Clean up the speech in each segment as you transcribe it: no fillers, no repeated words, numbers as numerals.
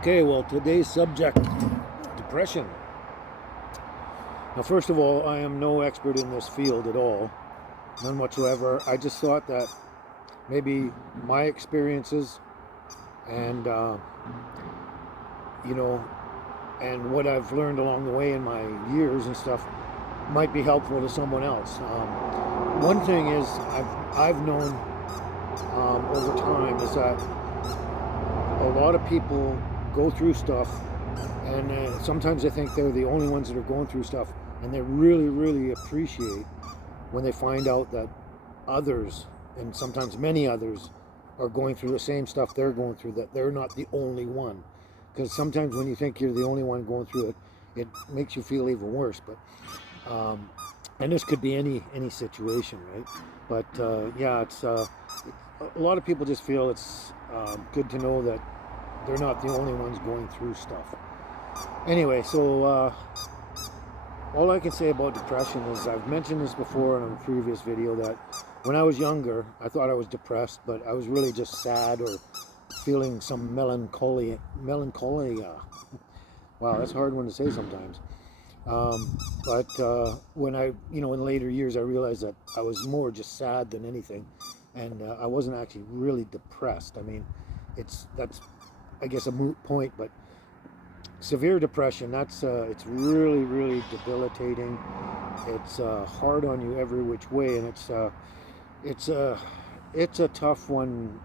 Okay, well, today's subject, depression. Now, first of all, I am no expert in this field at all, none whatsoever. I just thought that maybe my experiences and, and what I've learned along the way in my years and stuff might be helpful to someone else. One thing is I've known over time is that a lot of people go through stuff, and sometimes I think they're the only ones that are going through stuff, and they really appreciate when they find out that others, and sometimes many others, are going through the same stuff they're going through, that they're not the only one. Because sometimes when you think you're the only one going through it, it makes you feel even worse. But and this could be any situation, right? But yeah, it's a lot of people just feel it's good to know that they're not the only ones going through stuff. Anyway, so all I can say about depression is, I've mentioned this before in a previous video, that when I was younger, I thought I was depressed, but I was really just sad or feeling some melancholia. Wow, that's a hard one to say sometimes. But when in later years, I realized that I was more just sad than anything, and I wasn't actually really depressed. I mean, that's I guess a moot point, but severe depression, that's it's really debilitating. It's hard on you every which way, and it's a tough one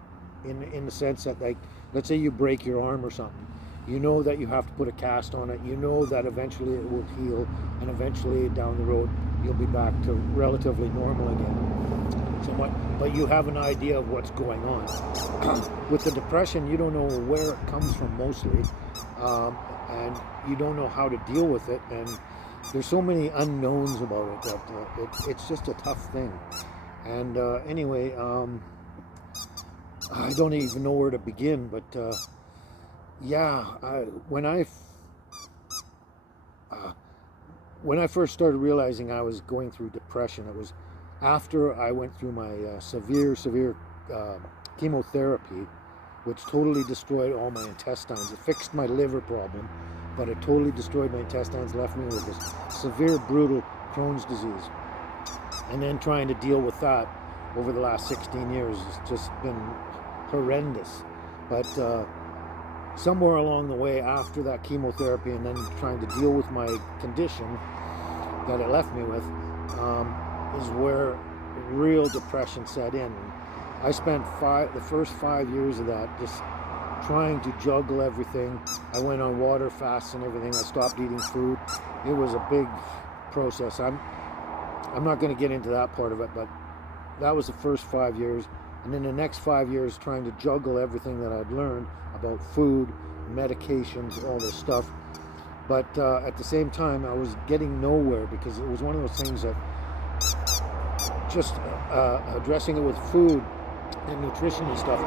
in the sense that, like, let's say you break your arm or something. You know that you have to put a cast on it. You know that eventually it will heal, and eventually down the road you'll be back to relatively normal again, somewhat. But you have an idea of what's going on. With the depression, you don't know where it comes from mostly, and you don't know how to deal with it. And there's so many unknowns about it that it's just a tough thing. And anyway, I don't even know where to begin, but yeah, when I first started realizing I was going through depression, it was after I went through my severe chemotherapy, which totally destroyed all my intestines. It fixed my liver problem, but it totally destroyed my intestines, left me with this severe, brutal Crohn's disease. And then trying to deal with that over the last 16 years has just been horrendous. But somewhere along the way, after that chemotherapy and then trying to deal with my condition that it left me with, is where real depression set in. And I spent the first 5 years of that just trying to juggle everything. I went on water fasts and everything. I stopped eating food. It was a big process. I'm not going to get into that part of it, but that was the first 5 years. And then the next 5 years trying to juggle everything that I'd learned about food, medications, all this stuff. But at the same time, I was getting nowhere, because it was one of those things that just addressing it with food and nutrition and stuff,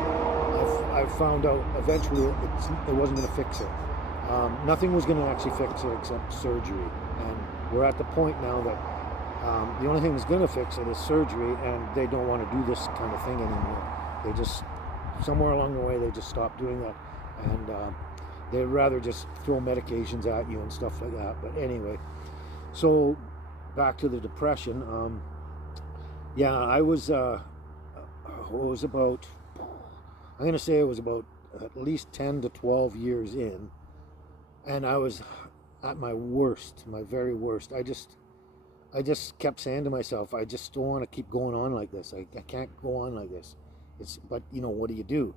I found out eventually it wasn't going to fix it. Nothing was going to actually fix it except surgery. And we're at the point now that the only thing that's going to fix it is surgery, and they don't want to do this kind of thing anymore. They just, somewhere along the way, they just stopped doing that, and they'd rather just throw medications at you and stuff like that. But anyway, so back to the depression. Yeah, I was about, I'm going to say it was about at least 10 to 12 years in, and I was at my worst, my very worst. I just kept saying to myself, I just don't want to keep going on like this. I can't go on like this. But what do you do?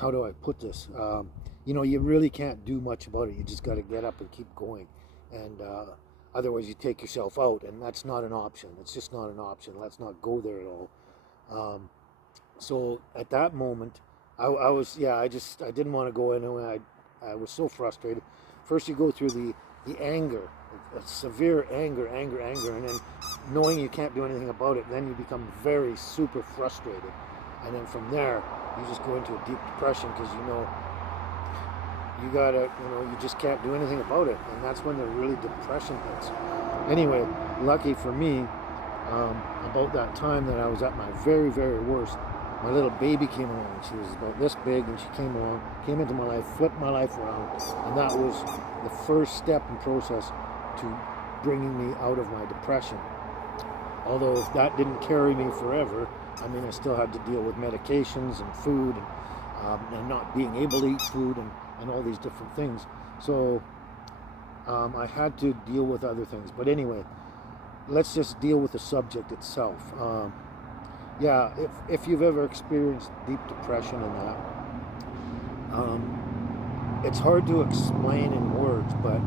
How do I put this? You really can't do much about it. You just got to get up and keep going. And otherwise you take yourself out, and that's not an option. It's just not an option. Let's not go there at all. So at that moment, I didn't want to go anywhere. I was so frustrated. First you go through the anger, a severe anger, and then knowing you can't do anything about it, then you become very super frustrated. And then from there, you just go into a deep depression, because you just can't do anything about it. And that's when the really depression hits. Anyway, lucky for me, about that time that I was at my very worst, my little baby came along. She was about this big, and she came along, came into my life, flipped my life around, and that was the first step and process to bringing me out of my depression. Although that didn't carry me forever. I mean, I still had to deal with medications and food, and not being able to eat food, and all these different things. So I had to deal with other things. But anyway, let's just deal with the subject itself. Yeah, if you've ever experienced deep depression and that, it's hard to explain in words, but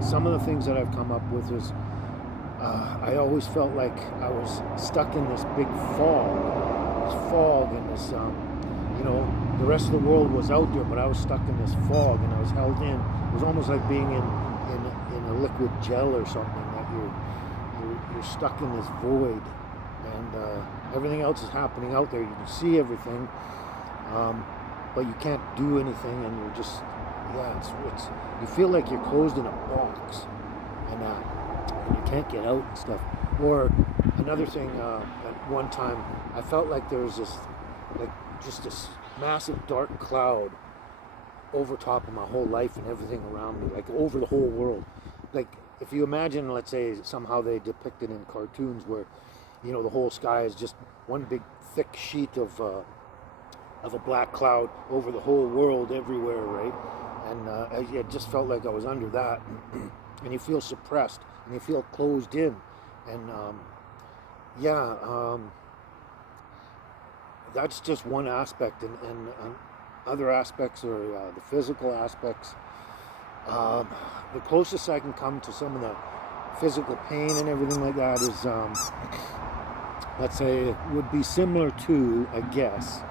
some of the things that I've come up with is I always felt like I was stuck in this big fog and this, the rest of the world was out there, but I was stuck in this fog and I was held in. It was almost like being in a liquid gel or something, that you're stuck in this void, and everything else is happening out there. You can see everything, but you can't do anything, and you're just, it's you feel like you're closed in a box, and you can't get out and stuff. Or another thing, at one time, I felt like there was just this massive dark cloud over top of my whole life and everything around me, like over the whole world. Like if you imagine, let's say somehow they depicted in cartoons where, the whole sky is just one big thick sheet of a black cloud over the whole world everywhere, right? And it just felt like I was under that, and you feel suppressed and you feel closed in, and that's just one aspect, and other aspects are the physical aspects. The closest I can come to some of the physical pain and everything like that is, let's say, it would be similar to, I guess,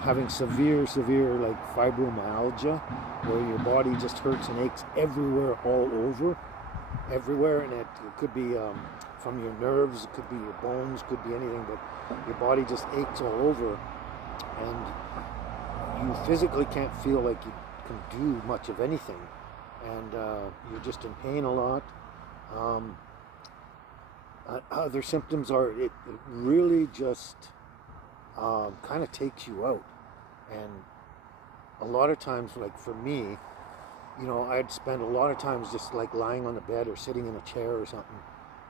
having severe like fibromyalgia, where your body just hurts and aches everywhere, all over, everywhere, and it could be from your nerves, it could be your bones, could be anything, but your body just aches all over, and you physically can't feel like you can do much of anything, and you're just in pain a lot. Other symptoms are, it really just kind of takes you out, and a lot of times, like for me, I'd spend a lot of times just like lying on the bed or sitting in a chair or something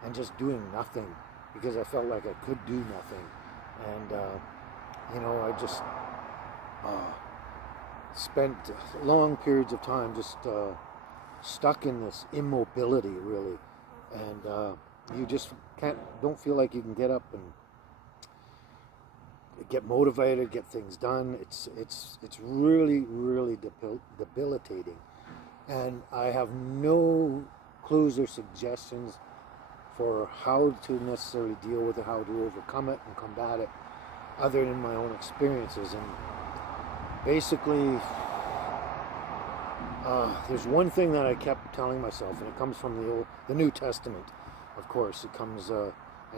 and just doing nothing, because I felt like I could do nothing, and I just spent long periods of time just stuck in this immobility, really, and you just don't feel like you can get up and get motivated, get things done. It's really debilitating, and I have no clues or suggestions for how to necessarily deal with it, how to overcome it and combat it, other than my own experiences. And basically, there's one thing that I kept telling myself, and it comes from the New Testament, of course. It comes, and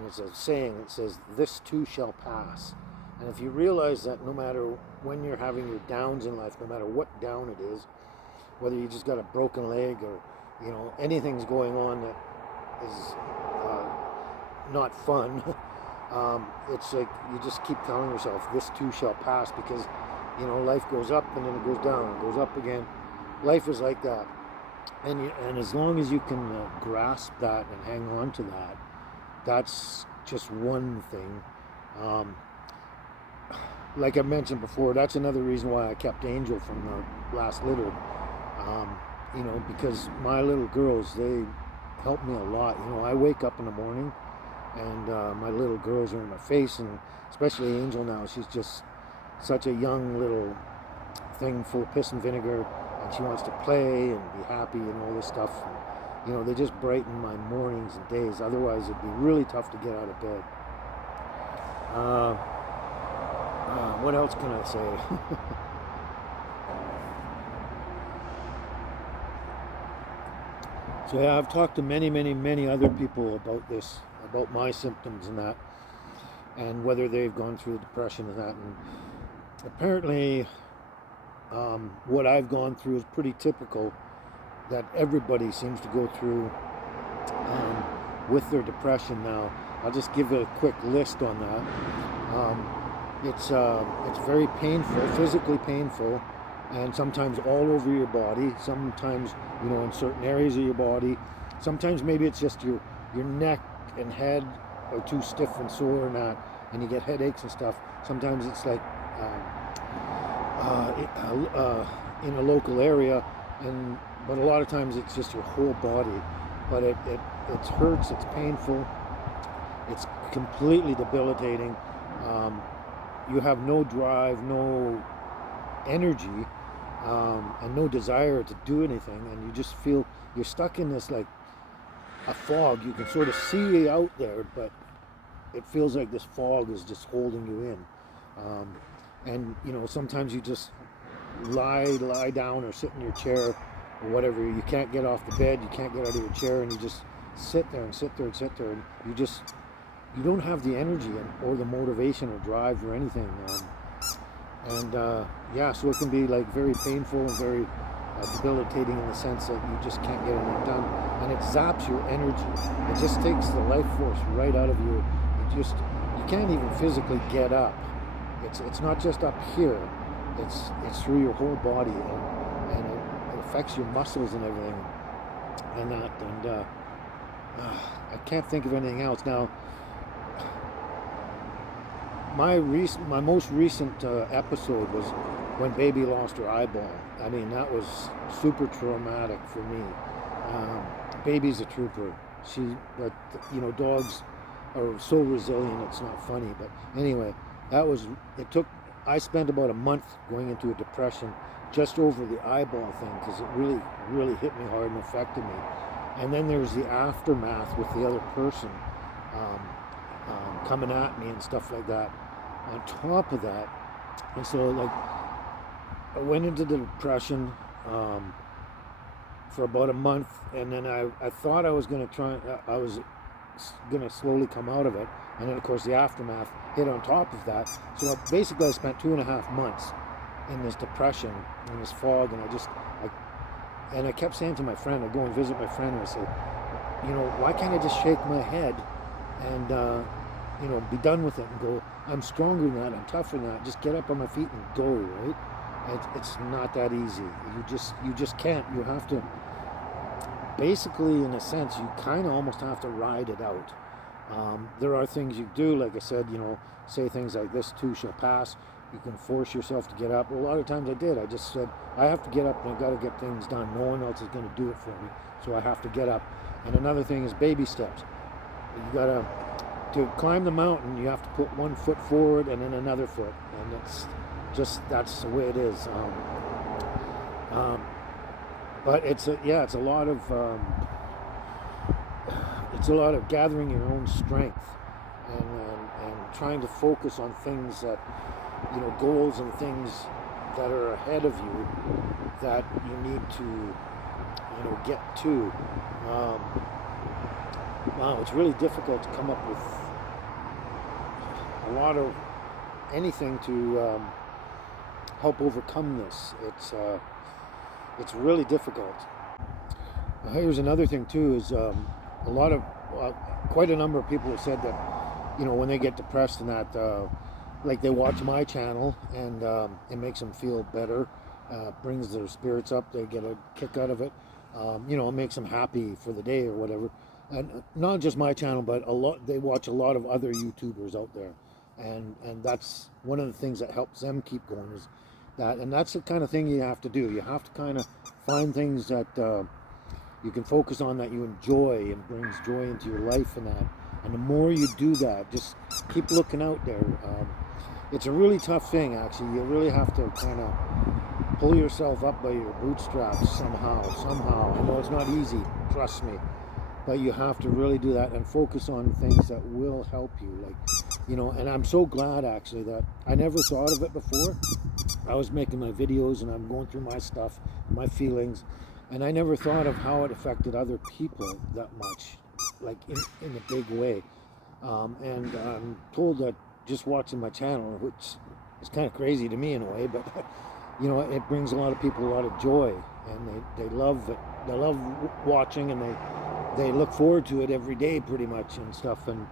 it's a saying. It says, "This too shall pass." And if you realize that no matter when you're having your downs in life, no matter what down it is, whether you just got a broken leg or, anything's going on that is not fun, it's like you just keep telling yourself, this too shall pass, because, life goes up and then it goes down, it goes up again. Life is like that. And as long as you can grasp that and hang on to that, that's just one thing. Like I mentioned before, that's another reason why I kept Angel from the last litter. Because my little girls, they help me a lot. I wake up in the morning and my little girls are in my face, and especially Angel now, she's just such a young little thing full of piss and vinegar, and she wants to play and be happy and all this stuff. And, they just brighten my mornings and days. Otherwise, it'd be really tough to get out of bed. What else can I say? So yeah, I've talked to many other people about this, about my symptoms and that, and whether they've gone through depression and that. And apparently, what I've gone through is pretty typical, that everybody seems to go through with their depression now. I'll just give a quick list on that. It's very painful, physically painful, and sometimes all over your body. Sometimes, you know, in certain areas of your body. Sometimes maybe it's just your neck and head are too stiff and sore and that, and you get headaches and stuff. Sometimes it's like in a local area, but a lot of times it's just your whole body. But it hurts. It's painful. It's completely debilitating. You have no drive, no energy, and no desire to do anything, and you just feel you're stuck in this like a fog. You can sort of see out there, but it feels like this fog is just holding you in. And you know, sometimes you just lie down or sit in your chair or whatever. You can't get off the bed, you can't get out of your chair, and you just sit there and sit there and sit there, and you don't have the energy or the motivation or drive or anything. Yeah, so it can be like very painful and very debilitating in the sense that you just can't get anything done, and it zaps your energy. It just takes the life force right out of you. You can't even physically get up. It's not just up here. It's through your whole body, and it affects your muscles and everything, and that. And I can't think of anything else now. My most recent episode was when Baby lost her eyeball. I mean, that was super traumatic for me. Baby's a trooper. But you know, dogs are so resilient. It's not funny. But anyway, I spent about a month going into a depression just over the eyeball thing, because it really, really hit me hard and affected me. And then there was the aftermath with the other person coming at me and stuff like that on top of that. And so like I went into the depression for about a month, and then I thought I was going to slowly come out of it, and then of course the aftermath hit on top of that. So basically I spent 2.5 months in this depression, in this fog, and I kept saying to my friend, I go and visit my friend, and I say, you know, why can't I just shake my head and you know, be done with it and go, I'm stronger than that, I'm tougher than that, just get up on my feet and go, right? It's not that easy. You just can't. You have to, basically, in a sense, you kind of almost have to ride it out. There are things you do, like I said, you know, say things like, this too shall pass. You can force yourself to get up. Well, a lot of times I did. I just said, I have to get up and I've got to get things done. No one else is going to do it for me, so I have to get up. And another thing is baby steps. You got to climb the mountain, you have to put one foot forward and then another foot, and that's the way it is. But it's a lot of gathering your own strength and trying to focus on things that, you know, goals and things that are ahead of you that you need to, you know, get to. Wow, it's really difficult to come up with a lot of anything to help overcome this. It's really difficult. Here's another thing too, is quite a number of people have said that, you know, when they get depressed and that, like they watch my channel and it makes them feel better, brings their spirits up, they get a kick out of it, you know, it makes them happy for the day or whatever. And not just my channel, but they watch a lot of other YouTubers out there, and that's one of the things that helps them keep going, is that. And that's the kind of thing you have to do. You have to kind of find things that you can focus on, that you enjoy and brings joy into your life, and that. And the more you do that, just keep looking out there. It's a really tough thing, actually. You really have to kind of pull yourself up by your bootstraps somehow. I know it's not easy, trust me. But you have to really do that and focus on things that will help you, like, you know. And I'm so glad, actually, that I never thought of it before. I was making my videos and I'm going through my stuff, my feelings, and I never thought of how it affected other people that much, like in a big way. And I'm told that just watching my channel, which is kind of crazy to me in a way, but you know, it brings a lot of people a lot of joy, and they love it. They love watching, and they look forward to it every day pretty much and stuff. And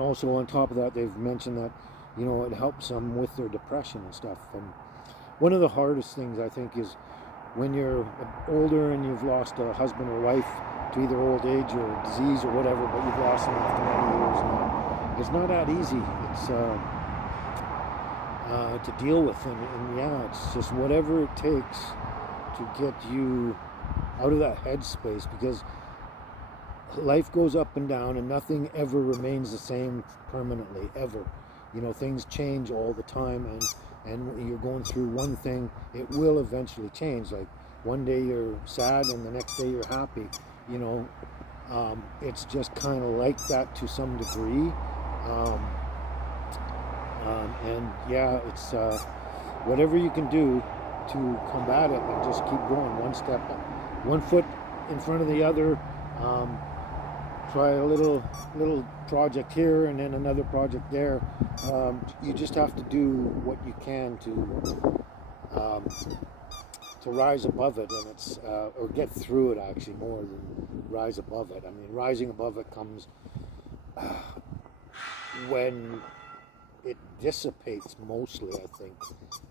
also on top of that, they've mentioned that you know, it helps them with their depression and stuff. And one of the hardest things, I think, is when you're older and you've lost a husband or wife to either old age or disease or whatever, but you've lost them after many years now. It's not that easy. It's to deal with, and yeah, it's just whatever it takes to get you out of that headspace, because life goes up and down and nothing ever remains the same permanently, ever. You know, things change all the time, and when you're going through one thing, it will eventually change. Like one day you're sad and the next day you're happy. You know, it's just kind of like that to some degree. And yeah, it's whatever you can do to combat it and just keep going one step, one foot in front of the other. Try a little project here and then another project there. You just have to do what you can to rise above it, and it's or get through it, actually, more than rise above it. I mean, rising above it comes when it dissipates mostly, I think.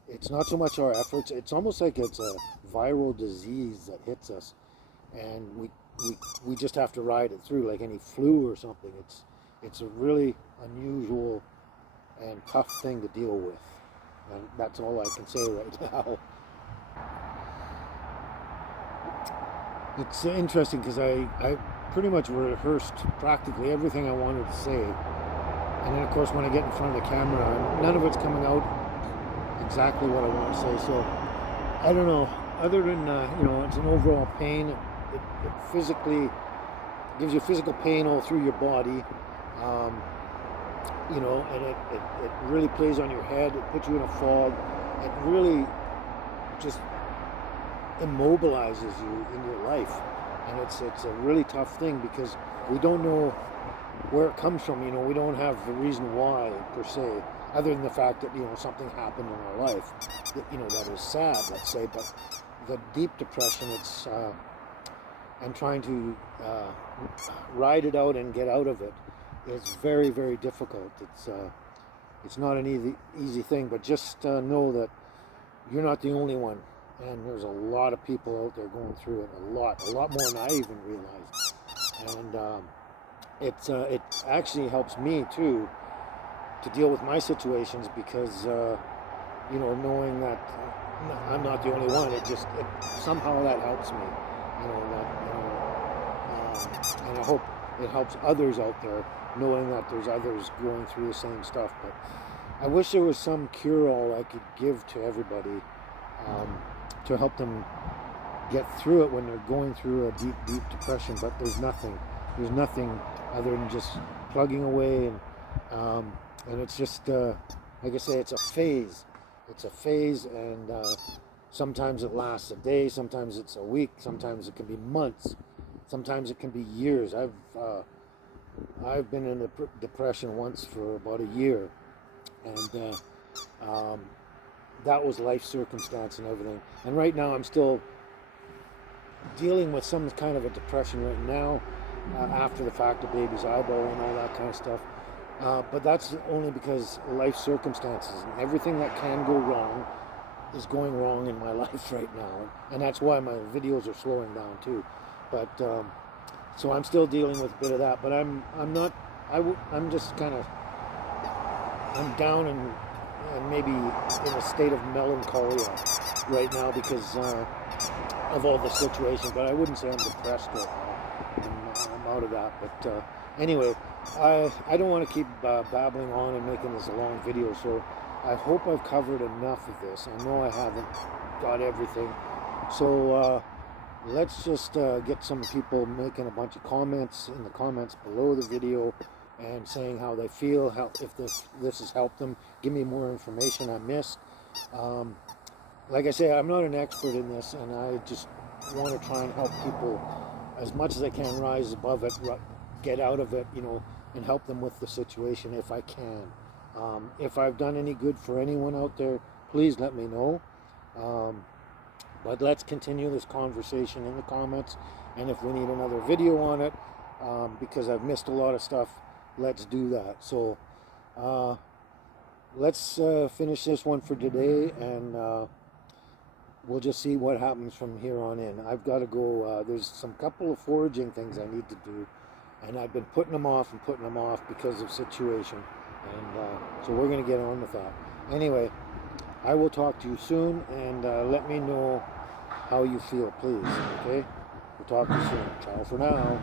It's not so much our efforts. It's almost like it's a viral disease that hits us, and we just have to ride it through like any flu or something. It's a really unusual and tough thing to deal with, and that's all I can say right now. It's interesting because I pretty much rehearsed practically everything I wanted to say, and then of course when I get in front of the camera, none of it's coming out exactly what I want to say. So I don't know, other than you know, it's an overall pain. It physically gives you physical pain all through your body, you know, and it really plays on your head. It puts you in a fog. It really just immobilizes you in your life, and it's a really tough thing because we don't know where it comes from. You know, we don't have the reason why per se, other than the fact that, you know, something happened in our life that, you know, that is sad, let's say. But the deep depression, it's and trying to ride it out and get out of it is very, very difficult. It's not an easy thing, but just know that you're not the only one, and there's a lot of people out there going through it, a lot more than I even realized. And it actually helps me too to deal with my situations, because you know, knowing that I'm not the only one, it somehow that helps me. You know, and I hope it helps others out there, knowing that there's others going through the same stuff. But I wish there was some cure-all I could give to everybody to help them get through it when they're going through a deep, deep depression. But there's nothing. There's nothing other than just plugging away, and it's just like I say, it's a phase. It's a phase, and sometimes it lasts a day, sometimes it's a week, sometimes it can be months, sometimes it can be years. I've been in a depression once for about a year, and that was life circumstance and everything. And right now I'm still dealing with some kind of a depression right now, after the fact of baby's eyeball and all that kind of stuff. But that's only because life circumstances and everything that can go wrong is going wrong in my life right now, and that's why my videos are slowing down too. But so I'm still dealing with a bit of that, but I'm just kind of, I'm down and maybe in a state of melancholia right now because of all the situation. But I wouldn't say I'm depressed right now. I'm out of that. But anyway, I don't want to keep babbling on and making this a long video, so I hope I've covered enough of this. I know I haven't got everything, so let's just get some people making a bunch of comments in the comments below the video and saying how they feel, how if this has helped them. Give me more information I missed. Like I say, I'm not an expert in this, and I just want to try and help people as much as I can rise above it, get out of it, you know, and help them with the situation if I can. If I've done any good for anyone out there, please let me know. But let's continue this conversation in the comments, and if we need another video on it, because I've missed a lot of stuff, let's do that. So let's finish this one for today, and we'll just see what happens from here on in. I've got to go. There's some couple of foraging things I need to do, and I've been putting them off and putting them off because of situation, and so we're going to get on with that. Anyway, I will talk to you soon, and let me know how you feel, please. Okay? We'll talk to you soon. Ciao for now.